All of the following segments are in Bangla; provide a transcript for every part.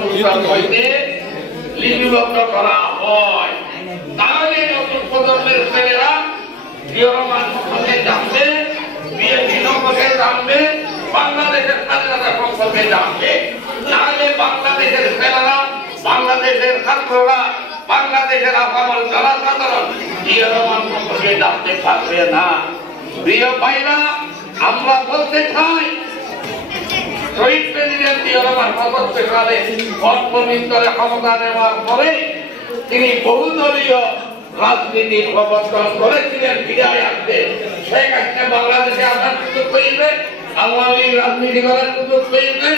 পুস্তক হইতে লিপিবদ্ধ করা হয়, তাহলে নতুন প্রজন্মের ছেলেরা জিয়া রহমান সম্পর্কে জানবে, বিএনপি সম্পর্কে জানবে, বাংলাদেশের স্বাধীনতা সম্পর্কে জানবে। তাহলে বাংলাদেশের ছেলেরা, বাংলাদেশের ছাত্ররা, বাংলাদেশের আপামর জনসাধারণ জিয়া রহমান সম্পর্কে জানতে পারবে না। প্রিয় ভাইরা, আমরা বলতে চাই শহীদ প্রেসিডেন্ট জিয়া রহমান সর্বশেষকালে অল্পমিন্তরে ক্ষমতা নেওয়ার পরে তিনি বহুদলীয় রাজনীতি প্রবর্তন করেছিলেন। ফিরে আসতে শেখ হাসিনা বাংলাদেশে আসার সুযোগ পেয়েছে, আওয়ামী লীগ রাজনীতি করার সুযোগ পেয়েছে।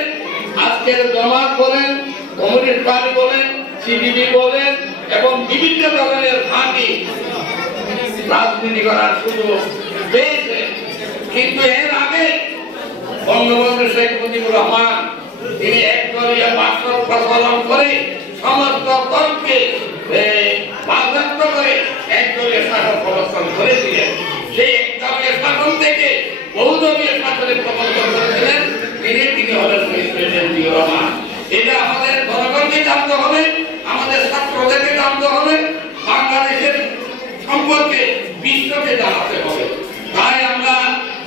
আজকের জামাত বলেন, কমিউনিস্ট পার্টি বলেন, সিপিবি বলেন এবং বিভিন্ন ধরনের পার্টি রাজনীতি করার সুযোগ পেয়েছে। কিন্তু এর আগে বঙ্গবন্ধু শেখ মুজিবুর রহমান তিনি একদলীয় বাস্তব প্রচলন করে সমস্ত দলকে বাধাগ্রস্ত করে একদলীয় শাসন প্রবর্তন করেছিলেন। সেই একদলীয় শাসন থেকে বহুদলীয় শাসনে প্রবর্তন করেছিলেন তিনি হলেন শহীদ প্রেসিডেন্ট জিয়া রহমান। এটা আমাদের জনগণকে জানতে হবে, আমাদের ছাত্রদেরকে জানতে হবে, বাংলাদেশের সম্পর্কে বিশ্বকে জানাতে হবে। তাই আমরা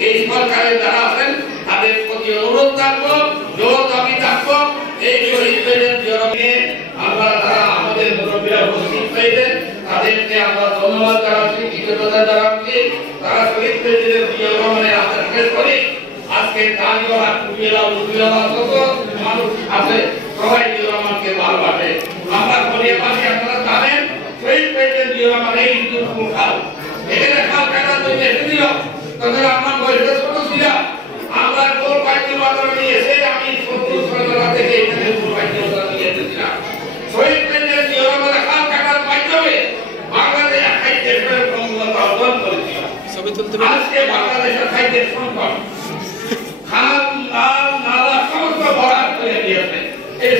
এই সরকারের যারা আছেন তাদের প্রতি অনুরোধ থাকবো, জোর দাবি থাকবো, এই শহীদ প্রেসিডেন্ট জিয়া রহমানকে আমরা যারা আমাদের মুরব্বীরা উপস্থিত হয়েছেন তাদেরকে আমরা ধন্যবাদ জানাচ্ছি, কৃতজ্ঞতা জানাচ্ছি। তারা শহীদ প্রেসিডেন্ট জিয়া রহমানের হাতে শেষ করে আজকে তাজওয়ালা টুপিওয়ালা উজুওয়ালা কত মানুষ আছে সবাই জিয়া রহমানকে ভালোবাসে। আমরা ঘরে পাশে আপনারা জানেন শহীদ প্রেসিডেন্ট জিয়া রহমান এই হিন্দু খাল এখানে খাল কাটা তৈরি এসেছিল, তখন আমার বয়সে ছোট ছিলাম। আমরা গোল পাইতে বাজারে নিয়ে এসে আমি ৭০ থেকে এখানে গোল পাইতে বাজারে নিয়ে এসেছিলাম। শহীদ প্রেসিডেন্ট জিয়া রহমানের খাল কাটার মাধ্যমে বাংলাদেশ খাদ্যের ক্ষমতা অর্জন করেছিল। আজকে বাংলাদেশের খাদ্যের সংকট খাল নালা সমস্ত ভরাট করে দিয়েছে। এই